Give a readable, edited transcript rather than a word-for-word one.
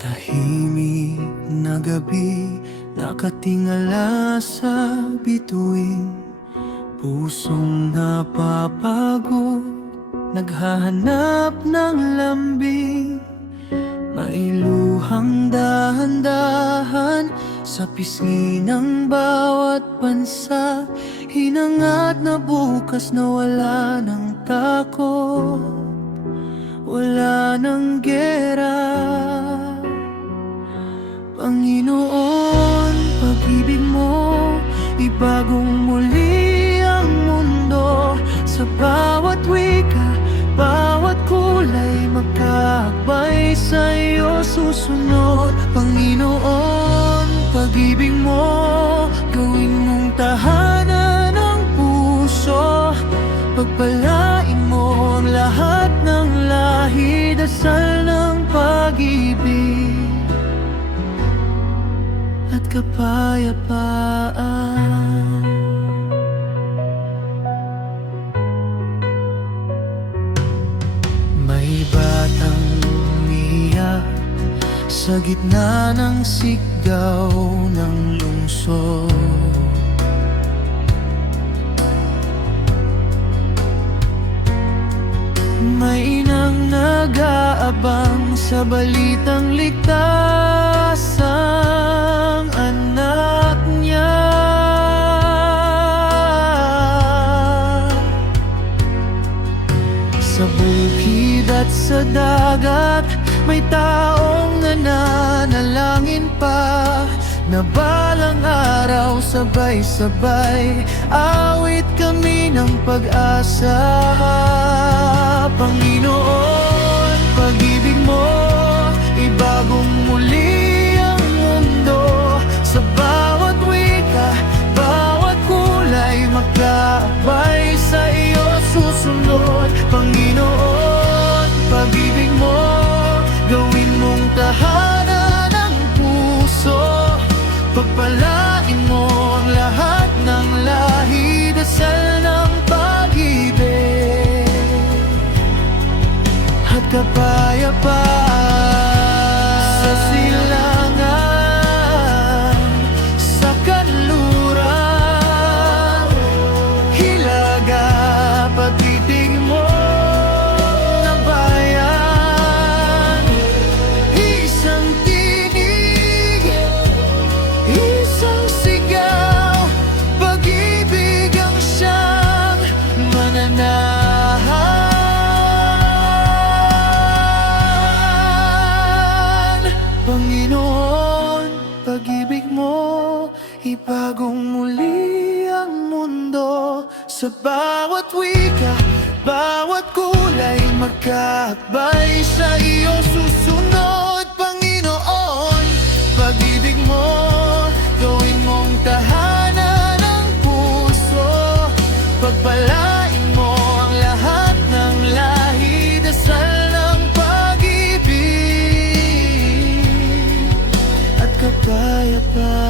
Tahimik na gabi, nakatingala sa bituin. Pusong napapagod, naghahanap ng lambing. May luhang dahan-dahan sa pisngi ng bawat bansa. Hinangat na bukas na wala ng takot, wala ng gera. Panginoon, pag-ibig mo, ibagong muli ang mundo. Sa bawat wika, bawat kulay, magkakabay sa iyo susunod. Panginoon, pag-ibig mo, gawin mong tahanan ng puso. Pagpalain mo ang lahat ng lahi, dasal ng pag-ibig at kapayapaan. May batang umiyak sa gitna ng sigaw ng lungsod. May inang nag-aabang sa balitang ligtas ang anak niya. Sa bukid at sa dagat, may taong nananalangin pa, na balang araw sabay-sabay awit kami ng pag-asa. Panginoon, pag-ibig mo, ibagong muli ang mundo. Sa bawat wika, bawat kulay, magkakabay sa iyo susunod. Panginoon, pag-ibig mo, gawin mong tahanan ng puso. Pagpalain mo ang lahat ng lahi, dasal ng pag-ibig at kapayapaan. Sa silangan, sa kanluran, hilaga, pag-ibig mo na bayan. Isang tinig, isang sigaw, pag-ibig ang siyang mananahan. Panginoon, pag-ibig mo, ibagong muli ang mundo. Sa bawat wika, bawat kulay, magkakabay sa iyo susunod. Panginoon, pag-ibig mo, gawin mong tahanan ng puso. Pagpalain mo ang lahat ng lahi, dasal ng pag-ibig at kapayapaan.